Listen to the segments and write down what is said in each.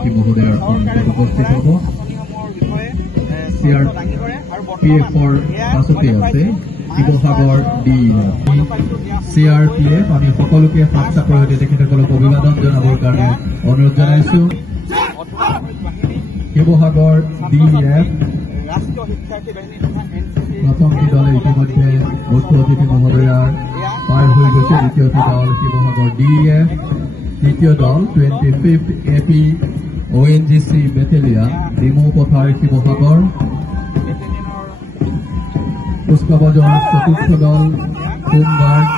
সমিতি মহোদয়ৰ সন্মুখত উপস্থিত হ'ব। CRPFৰ পাছতে আছে শিৱসাগৰ DEF। CRPF আমি সকলোকে সাক্ষাৎৰ সৈতে তেখেতসকলক অভিবাদন জনাবৰ কাৰণে অনুৰোধ জনাইছো। শিৱসাগৰ DEF প্ৰথমটি দলে ইতিমধ্যে মুখ্য অতিথি মহোদয়াৰ পাৰ হৈ গৈছে। দ্বিতীয়টি দল শিৱসাগৰ DEF, তৃতীয় দল 25th AP ONGC battalion Dimow পথাৰ শিৱসাগৰ, কুচকাৱাজৰ চতুৰ্থ দল home guard,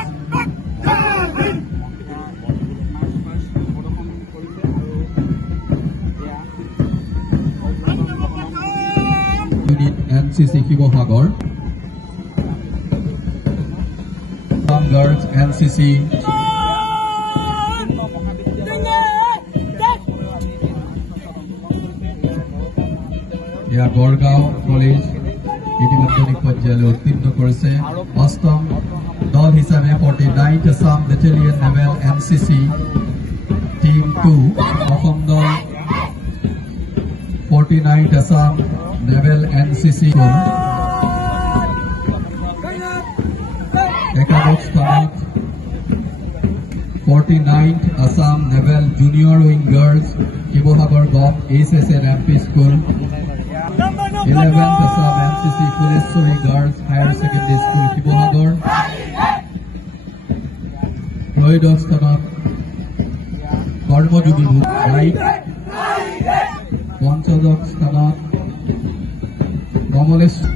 unit NCC Sivasagar, home guard NCC Gargaon college ইতিমধ্যে পৰ্যায়লৈ উত্তীৰ্ণ কৰিছে। অষ্টম দল হিচাপে 49th Assam battalion naval NCC team 2, Assam দল 49th আছাম নেভেল NCC একাদশ স্থানত 49th Assam naval junior wing girls Sivasagar govt HSN MP school, 11th Assam NCC Kuleshwari Girls Higher Secondary School Sivasagar, ত্ৰয়োদশ স্থানত কৰ্মযোগী ৰাইট, পঞ্চদশ স্থানত কমলেশ্বৰ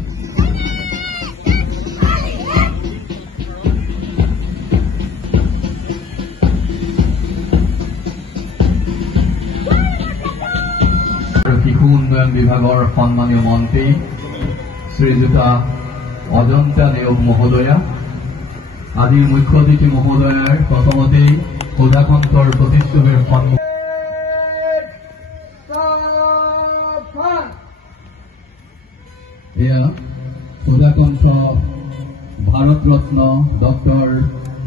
শিশু উন্নয়ন বিভাগৰ সন্মানীয় মন্ত্ৰী শ্ৰীযুতা অজন্তা নেওগ মহোদয়া, আজিৰ মুখ্য অতিথি মহোদয়াৰ প্ৰথমতেই সুধাকণ্ঠৰ প্ৰতিচ্ছবিৰ সন্মুখ এয়া সুধাকণ্ঠ ভাৰত ৰত্ন ডক্টৰ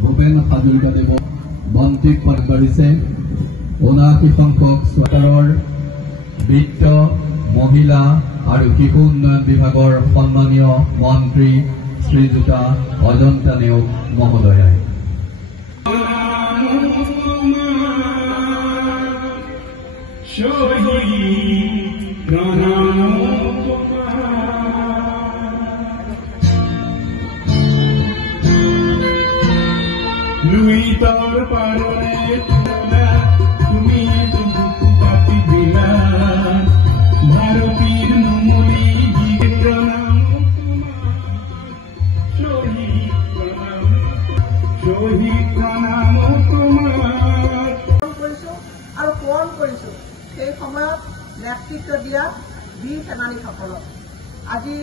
ভূপেন হাজৰিকাদেৱক বন্তিত কৰিছে। 79 সংখ্যক চৰকাৰৰ বিত্ত, মহিলা আৰু শিশু উন্নয়ন বিভাগৰ সন্মানীয় মন্ত্ৰী শ্ৰীযুতা অজন্তা নেওগ মহোদয়াই আৰু পূৰণ কৰিছো সেই সময়ত নেতৃত্ব দিয়া বীৰ সেনানীসকলক। আজি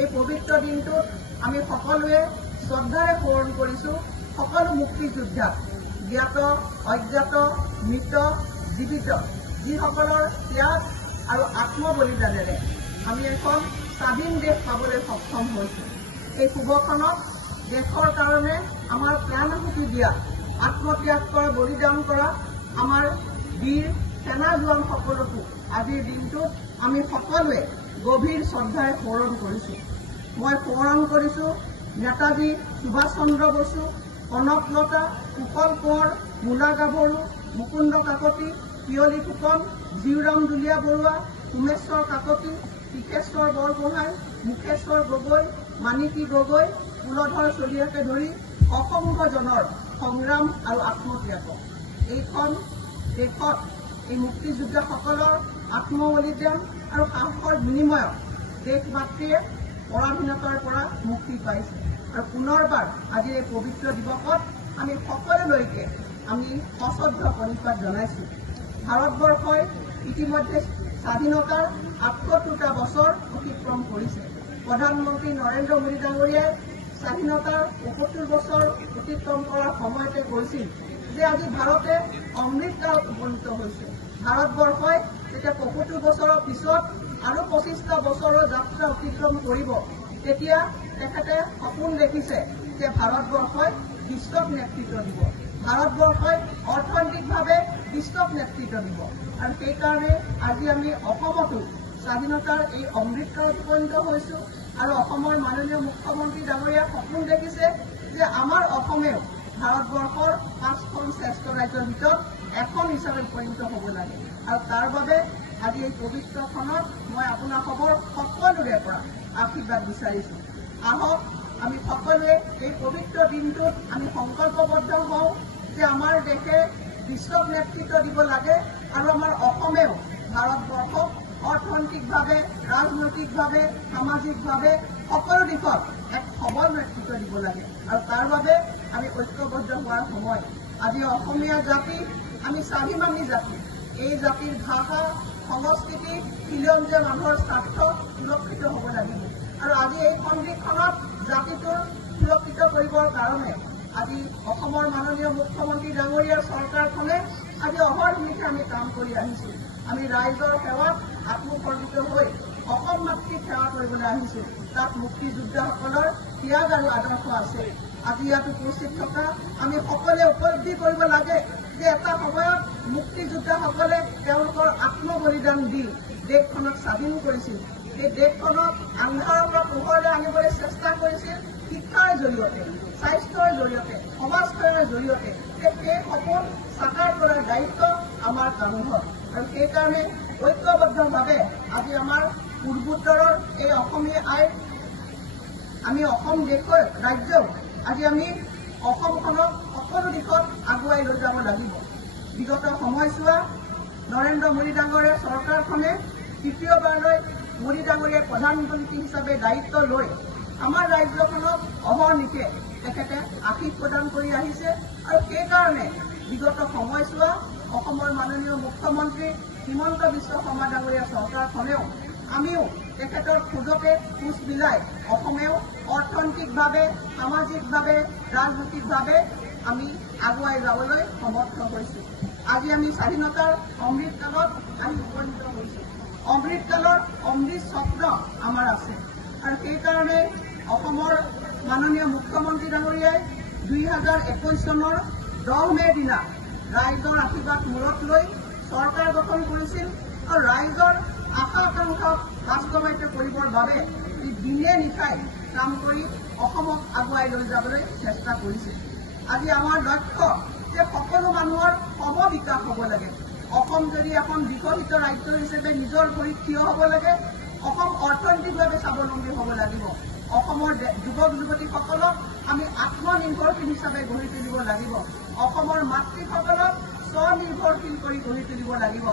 এই পবিত্ৰ দিনটোত আমি সকলোৱে শ্ৰদ্ধাৰে পূৰণ কৰিছো সকলো মুক্তিযোদ্ধাক, জ্ঞাত অজ্ঞাত, মৃত জীৱিত, যিসকলৰ ত্যাগ আৰু আত্মবলিদানেৰে আমি এখন স্বাধীন দেশ পাবলৈ সক্ষম হৈছো। এই শুভক্ষণত দেশৰ কাৰণে আমাৰ প্ৰাণাহুতি দিয়া, আত্মত্যাগ কৰা, বলিদান কৰা আমাৰ বীৰ সেনা জোৱানসকলকো আজিৰ দিনটোত আমি সকলোৱে গভীৰ শ্ৰদ্ধাৰে সোঁৱৰণ কৰিছো। মই সোঁৱৰণ কৰিছো নেতাজী সুভাষ চন্দ্ৰ বসু, কনকলতা, কুশল কোঁৱৰ, মূলা গাভৰু, মুকুন্দ কাকতি, পিয়লি ফুকন, জীউৰাম দুলীয়া বৰুৱা, উমেশ্বৰ কাকতি, টিকেশ্বৰ বৰগোহাঁই, মুখেশ্বৰ গগৈ, মানিকী গগৈ, কুলধৰ চলিয়াকে ধৰি অসংখ্যজনৰ সংগ্ৰাম আৰু আত্মত্যাগ। এইখন দেশত এই মুক্তিযোদ্ধাসকলৰ আত্মবলিদান আৰু সাহসৰ বিনিময়ত দেশ মাতৃয়ে পৰাধীনতাৰ পৰা মুক্তি পাইছে। আৰু পুনৰবাৰ আজিৰ এই পবিত্ৰ দিৱসত আমি সকলোলৈকে আমি সশ্ৰদ্ধ প্ৰণিপাত জনাইছো। ভাৰতবৰ্ষই ইতিমধ্যে স্বাধীনতাৰ ৭৮টা বছৰ অতিক্ৰম কৰিছে। প্ৰধানমন্ত্ৰী নৰেন্দ্ৰ মোদী ডাঙৰীয়াই স্বাধীনতাৰ ৭৫ বছৰ অতিক্ৰম কৰাৰ সময়তে কৈছিল যে আজি ভাৰতে অমৃতকালত উপনীত হৈছে। ভাৰতবৰ্ষই যেতিয়া ৭৫ বছৰৰ পিছত আৰু ২৫টা বছৰৰ যাত্ৰা অতিক্ৰম কৰিব, তেতিয়া তেখেতে সপোন দেখিছে যে ভাৰতবৰ্ষই বিশ্বক নেতৃত্ব দিব, ভাৰতবৰ্ষই অৰ্থনৈতিকভাৱে বিশ্বক নেতৃত্ব দিব। আৰু সেইকাৰণে আজি আমি অসমতো স্বাধীনতাৰ এই অমৃতকালত উপনীত হৈছোঁ। আৰু অসমৰ মাননীয় মুখ্যমন্ত্ৰী ডাঙৰীয়াই সপোন দেখিছে যে আমাৰ অসমেও ভাৰতবৰ্ষৰ 5খন শ্ৰেষ্ঠ ৰাজ্যৰ ভিতৰত এখন হিচাপে উপনীত হ'ব লাগে। আৰু তাৰ বাবে আজি এই পবিত্ৰ ক্ষণত মই আপোনালোকৰ সকলোৰে পৰা আশীৰ্বাদ বিচাৰিছোঁ। আহক আমি সকলোৱে এই পবিত্ৰ দিনটোত আমি সংকল্পবদ্ধ হওঁ যে আমাৰ দেশে বিশ্বক নেতৃত্ব দিব লাগে আৰু আমাৰ অসমেও ভাৰতবৰ্ষক অৰ্থনৈতিকভাৱে, ৰাজনৈতিকভাৱে, সামাজিকভাৱে সকলো দিশত এক সবল নেতৃত্ব দিব লাগে। আৰু তাৰ বাবে আমি ঐক্যবদ্ধ হোৱাৰ সময়। আজি অসমীয়া জাতি আমি স্বাভিমানী জাতি। এই জাতিৰ ভাষা, সংস্কৃতি, খিলঞ্জীয়া মানুহৰ স্বাৰ্থ সুৰক্ষিত হ'ব লাগিব। আৰু আজি এই সন্ধিক্ষণত জাতিটোৰ সুৰক্ষিত কৰিবৰ কাৰণে আজি অসমৰ মাননীয় মুখ্যমন্ত্ৰী ডাঙৰীয়াৰ চৰকাৰখনে আজি অহৰ্নিশে আমি কাম কৰি আহিছোঁ। আমি ৰাইজৰ সেৱাত আত্মসমৰ্পিত হৈ অসম মাতৃক সেৱা কৰিবলৈ আহিছোঁ। তাত মুক্তিযোদ্ধাসকলৰ ত্যাগ আৰু আদৰ্শ আছে। আজি ইয়াত উপস্থিত থকা আমি সকলোৱে উপলব্ধি কৰিব লাগে যে এটা সময়ত মুক্তিযোদ্ধাসকলে তেওঁলোকৰ আত্মবলিদান দি দেশখনক স্বাধীন কৰিছিল। সেই দেশখনক আন্ধাৰৰ পৰা পোহৰলৈ আনিবলৈ চেষ্টা কৰিছিল শিক্ষাৰ জৰিয়তে, স্বাস্থ্যৰ জৰিয়তে, সমাজসেৱাৰ জৰিয়তে। সেই সপোন সাকাৰ কৰাৰ দায়িত্ব আমাৰ মানুহৰ। আৰু সেইকাৰণে ঐক্যবদ্ধভাৱে আজি আমাৰ পূৰ্বোত্তৰৰ এই অসমীয়া আইন আমি অসম দেশৰ ৰাজ্যও আজি আমি অসমখনক সকলো দিশত আগুৱাই লৈ যাব লাগিব। বিগত সময়ছোৱা নৰেন্দ্ৰ মোদী ডাঙৰীয়াৰ চৰকাৰখনে তৃতীয়বাৰলৈ মোদী ডাঙৰীয়াই প্ৰধানমন্ত্ৰী হিচাপে দায়িত্ব লৈ আমাৰ ৰাজ্যখনক অহৰ্নিশে তেখেতে আশীষ প্ৰদান কৰি আহিছে। আৰু সেইকাৰণে বিগত সময়ছোৱা অসমৰ মাননীয় মুখ্যমন্ত্ৰী হিমন্ত বিশ্ব শৰ্মা ডাঙৰীয়াৰ চৰকাৰখনেও আমিও তেখেতৰ খোজতে খোজ মিলাই অসমেও অৰ্থনৈতিকভাৱে, সামাজিকভাৱে, ৰাজনৈতিকভাৱে আমি আগুৱাই যাবলৈ সমৰ্থ হৈছোঁ। আজি আমি স্বাধীনতাৰ অমৃতকালত আমি উপনীত হৈছোঁ। অমৃতকালৰ অমৃত স্বপ্ন আমাৰ আছে। আৰু সেইকাৰণে অসমৰ মাননীয় মুখ্যমন্ত্ৰী ডাঙৰীয়াই 2021 চনৰ 10 মে'ৰ দিনা ৰাইজৰ আশীৰ্বাদ মূৰত লৈ চৰকাৰ গঠন কৰিছিল। আৰু ৰাইজৰ আশা আকাংক্ষাক বাস্তৱায়িত কৰিবৰ বাবে দিনে নিশাই কাম কৰি অসমক আগুৱাই লৈ যাবলৈ চেষ্টা কৰিছিল। আজি আমাৰ লক্ষ্য যে সকলো মানুহৰ সম বিকাশ হ'ব লাগে। অসম যদি এখন বিকশিত ৰাজ্য হিচাপে নিজৰ ভৰিত থিয় হ'ব লাগে, অসম অৰ্থনৈতিকভাৱে স্বাৱলম্বী হ'ব লাগিব। অসমৰ যুৱক যুৱতীসকলক আমি আত্মনিৰ্ভৰশীল হিচাপে গঢ়ি তুলিব লাগিব। অসমৰ মাতৃসকলক স্বনিৰ্ভৰশীল কৰি গঢ়ি তুলিব লাগিব।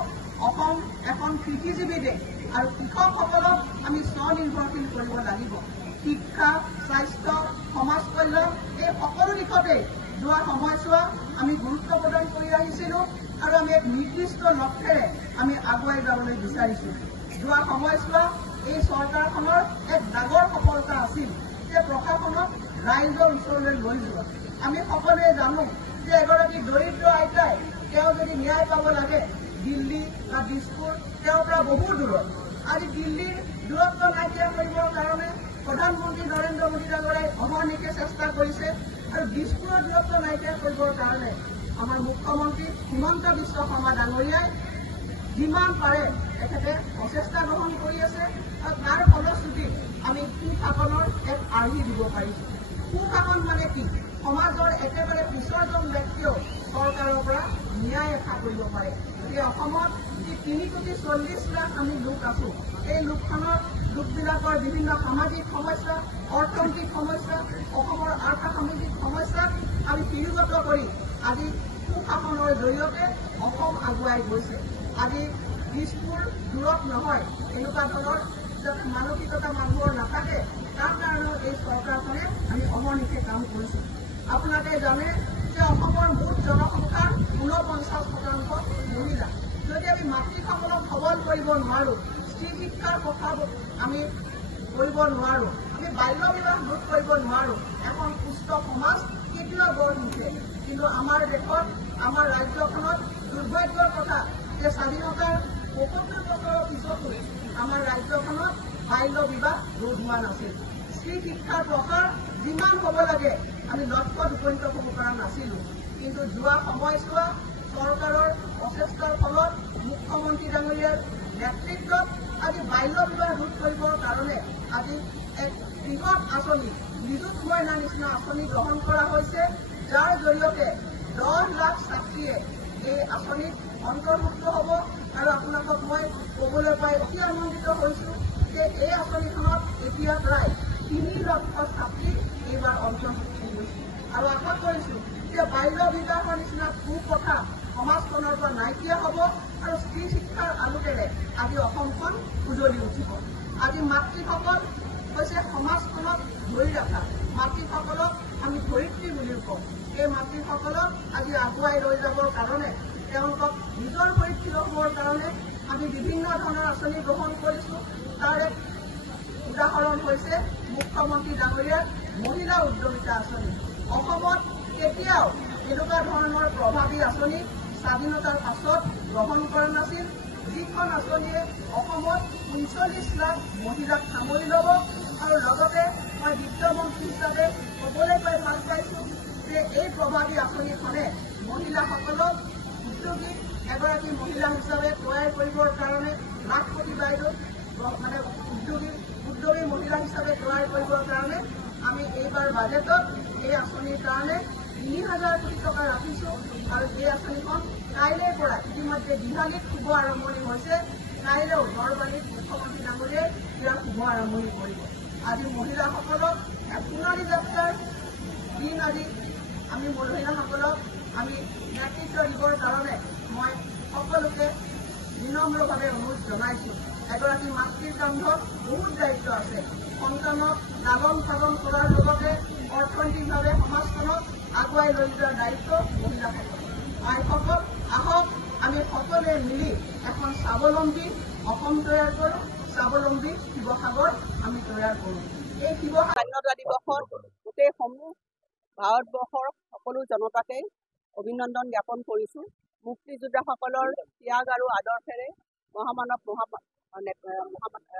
অসম এখন কৃষিজীৱী দেশ আৰু কৃষকসকলক আমি স্বনিৰ্ভৰশীল কৰিব লাগিব। শিক্ষা, স্বাস্থ্য, সমাজ কল্যাণ এই সকলো দিশতে যোৱা সময়ছোৱা আমি গুৰুত্ব প্ৰদান কৰি আহিছিলোঁ। আৰু আমি এক নিৰ্দিষ্ট লক্ষ্যৰে আমি আগুৱাই যাবলৈ বিচাৰিছোঁ। যোৱা সময়ছোৱা এই চৰকাৰখনৰ এক ডাঙৰ সফলতা আছিল যে প্ৰশাসনক ৰাইজৰ ওচৰলৈ লৈ যোৱা। আমি সকলোৱে জানো যে এগৰাকী দৰিদ্ৰ আইতাই তেওঁ যদি ন্যায় পাব লাগে দিল্লী বা দিছপুৰ তেওঁৰ পৰা বহু দূৰত। আজি দিল্লীৰ দূৰত্ব নাইকিয়া কৰিবৰ কাৰণে প্ৰধানমন্ত্ৰী নৰেন্দ্ৰ মোদী ডাঙৰীয়াই অহৰ্নিশে চেষ্টা কৰিছে। আৰু দিছপুৰৰ দূৰত্ব নাইকিয়া কৰিবৰ কাৰণে আমাৰ মুখ্যমন্ত্ৰী হিমন্ত বিশ্ব শৰ্মা ডাঙৰীয়াই যিমান পাৰে তেখেতে প্ৰচেষ্টা গ্ৰহণ কৰি আছে। আৰু তাৰ ফলশ্ৰুতিত আমি সুশাসনৰ এক আৰ্হি দিব পাৰিছোঁ। সুশাসন মানে কি? সমাজৰ একেবাৰে পিছৰজন ব্যক্তিয়েও চৰকাৰৰ পৰা ন্যায় আশা কৰিব পাৰে। গতিকে অসমত যি 3,40,00,000 আমি লোক আছো, এই লোকবিলাকৰ বিভিন্ন সামাজিক সমস্যা, অৰ্থনৈতিক সমস্যা, অসমৰ আৰ্থসামাজিক সমস্যাক আমি তিৰোগত কৰি আজি সুশাসনৰ জৰিয়তে অসম আগুৱাই গৈছে। আজি দিছপুৰ দূৰত নহয় এনেকুৱা ধৰণৰ যাতে মানসিকতা মানুহৰ নাথাকে তাৰ কাৰণেও এই চৰকাৰখনে আমি অহৰ্নিশে কাম কৰিছোঁ। আপোনালোকে জানে যে অসমৰ মুঠ জনসংখ্যাৰ 49% মহিলা। যদি আমি মাতৃসকলক সবল কৰিব নোৱাৰোঁ, স্ত্ৰী শিক্ষাৰ কথা আমি কৰিব নোৱাৰোঁ, আমি বাল্য বিবাহ ৰোধ কৰিব নোৱাৰোঁ, এখন সুস্থ সমাজ কেতিয়াও গঢ় নুঠে। কিন্তু আমাৰ দেশত, আমাৰ ৰাজ্যখনত দুৰ্ভাগ্যৰ কথা যে স্বাধীনতাৰ ৭৫ বছৰৰ পিছতো আমাৰ ৰাজ্যখনত বাল্য বিবাহ ৰোধ হোৱা নাছিল। স্ত্ৰী শিক্ষাৰ প্ৰসাৰ যিমান হ'ব লাগে আমি লক্ষ্যত উপনীত হ'ব পৰা নাছিলোঁ। কিন্তু যোৱা সময়ছোৱা চৰকাৰৰ প্ৰচেষ্টাৰ ফলত মুখ্যমন্ত্ৰী ডাঙৰীয়াৰ নেতৃত্বত আজি বাল্য বিবাহ ৰোধ কৰিবৰ কাৰণে আজি এক বৃহৎ আঁচনি নিযুত মইনা নিচিনা আঁচনি গ্ৰহণ কৰা হৈছে, যাৰ জৰিয়তে 10 লাখ ছাত্ৰীয়ে এই আঁচনিত অন্তৰ্ভুক্ত হ'ব। আৰু আপোনালোকক মই ক'বলৈ পাই অতি আনন্দিত হৈছোঁ যে এই আঁচনিখনত এতিয়া প্ৰায় 3 লক্ষ ছাত্ৰী এইবাৰ অন্তৰ্ভুক্ত হৈছে। আৰু আশা কৰিছোঁ যে বাল্য বিবাহৰ নিচিনা কুপ্ৰথা সমাজখনৰ পৰা নাইকিয়া হ'ব আৰু স্ত্ৰী শিক্ষাৰ আলোকেৰে আজি অসমখন উজলি উঠিব। আজি মাতৃসকল হৈছে সমাজখনক ধৰি ৰখা, মাতৃসকলক আমি ধৰিত্ৰী বুলিও কওঁ। এই মাতৃসকলক আজি আগুৱাই লৈ যাবৰ কাৰণে, তেওঁলোকক নিজৰ ভৰিত থিয় হ'বৰ কাৰণে আমি বিভিন্ন ধৰণৰ আঁচনি গ্ৰহণ কৰিছোঁ। তাৰ এক উদাহৰণ হৈছে মুখ্যমন্ত্ৰী ডাঙৰীয়াৰ মহিলা উদ্যমিতা আঁচনি। অসমত কেতিয়াও এনেকুৱা ধৰণৰ প্ৰভাৱী আঁচনি স্বাধীনতাৰ পাছত গ্ৰহণ কৰা নাছিল, যিখন আঁচনিয়ে অসমত 39 লাখ মহিলাক সামৰি ল'ব। আৰু লগতে মই বিত্তমন্ত্ৰী হিচাপে ক'বলৈ পাই ভাল পাইছোঁ যে এই প্ৰভাৱী আঁচনিখনে মহিলাসকলক উদ্যোগী এগৰাকী মহিলা হিচাপে তৈয়াৰ কৰিবৰ কাৰণে লাখপতি বাইদেউ উদ্যোগী মহিলা হিচাপে তৈয়াৰ কৰিবৰ কাৰণে আমি এইবাৰ বাজেটত এই আঁচনিৰ কাৰণে 3000 কোটি টকা ৰাখিছোঁ। আৰু এই আঁচনিখন কাইলৈৰ পৰা ইতিমধ্যে দিহালীত শুভ আৰম্ভণি হৈছে, কাইলৈও ঘৰবাৰীত মুখ্যমন্ত্ৰী ডাঙৰীয়াই ইয়াৰ শুভ আৰম্ভণি কৰিব। আজি মহিলাসকলক এক সোণালী যাত্ৰাৰ দিন আজি আমি মহিলাসকলক আমি নেতৃত্ব দিবৰ কাৰণে মই সকলোকে বিনম্ৰভাৱে অনুৰোধ জনাইছোঁ। এগৰাকী মাতৃৰ কান্ধত বহুত দায়িত্ব আছে। সন্তানক লালন পালন কৰাৰ লগতে অৰ্থনৈতিকভাৱে সমাজখনক আগুৱাই লৈ যোৱাৰ দায়িত্ব মহিলাসকলৰ। আইসকল আহক আমি সকলোৱে মিলি এখন স্বাৱলম্বী অসম তৈয়াৰ কৰোঁ, স্বাৱলম্বী শিৱসাগৰ আমি তৈয়াৰ কৰোঁ। এই স্বাধীনতা দিৱসত গোটেই সমূহ ভাৰতবৰ্ষৰ সকলো জনতাকে অভিনন্দন জ্ঞাপন কৰিছোঁ। মুক্তিযোদ্ধাসকলৰ ত্যাগ আৰু আদৰ্শেৰে মহামানৱ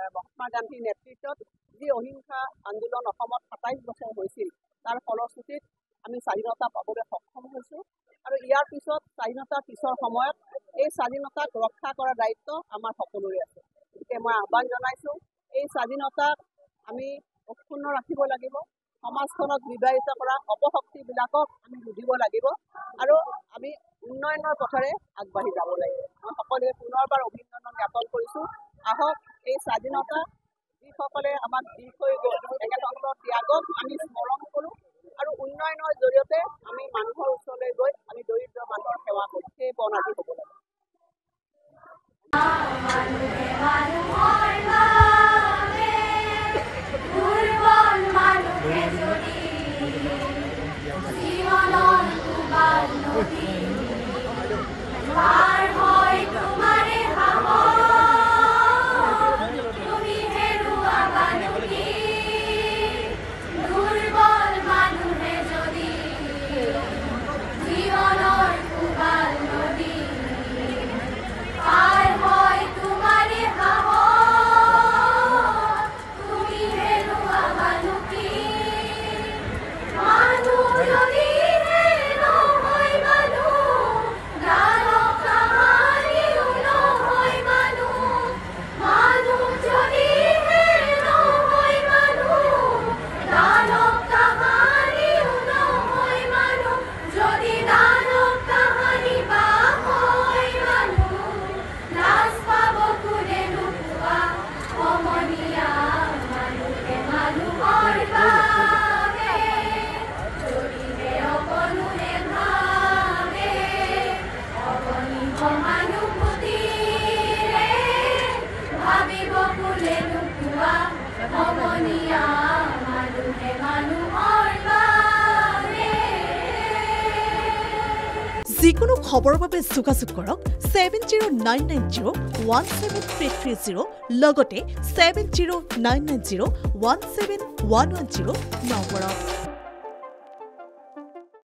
মহাত্মা গান্ধীৰ নেতৃত্বত যি অহিংসা আন্দোলন অসমত 27 বছৰ হৈছিল, তাৰ ফলশ্ৰুতিত আমি স্বাধীনতা পাবলৈ সক্ষম হৈছোঁ। আৰু ইয়াৰ পিছত স্বাধীনতাৰ পিছৰ সময়ত এই স্বাধীনতাক ৰক্ষা কৰাৰ দায়িত্ব আমাৰ সকলোৰে আছে। গতিকে মই আহ্বান জনাইছোঁ, এই স্বাধীনতাক আমি অক্ষুণ্ণ ৰাখিব লাগিব। সমাজখনক বিবাহিত কৰা অপশক্তিবিলাকক আমি বুজিব লাগিব আৰু আমি উন্নয়নৰ পথেৰে আগবাঢ়ি যাব লাগিব। মই সকলোৱে পুনৰবাৰ অভিনন্দন জ্ঞাপন কৰিছোঁ। আহক এই স্বাধীনতা যিসকলে আমাক দি থৈ গ'ল, তেখেতসকলৰ ত্যাগক আমি স্মৰণ কৰোঁ আৰু উন্নয়নৰ জৰিয়তে আমি মানুহৰ ওচৰলৈ গৈ আমি দৰিদ্ৰ মানুহৰ সেৱা কৰোঁ। সেই বন আজি হ'ব লাগে। যিকোনো খবৰৰ বাবে যোগাযোগ কৰক 7099017330 লগতে 7099017110 নম্বৰত।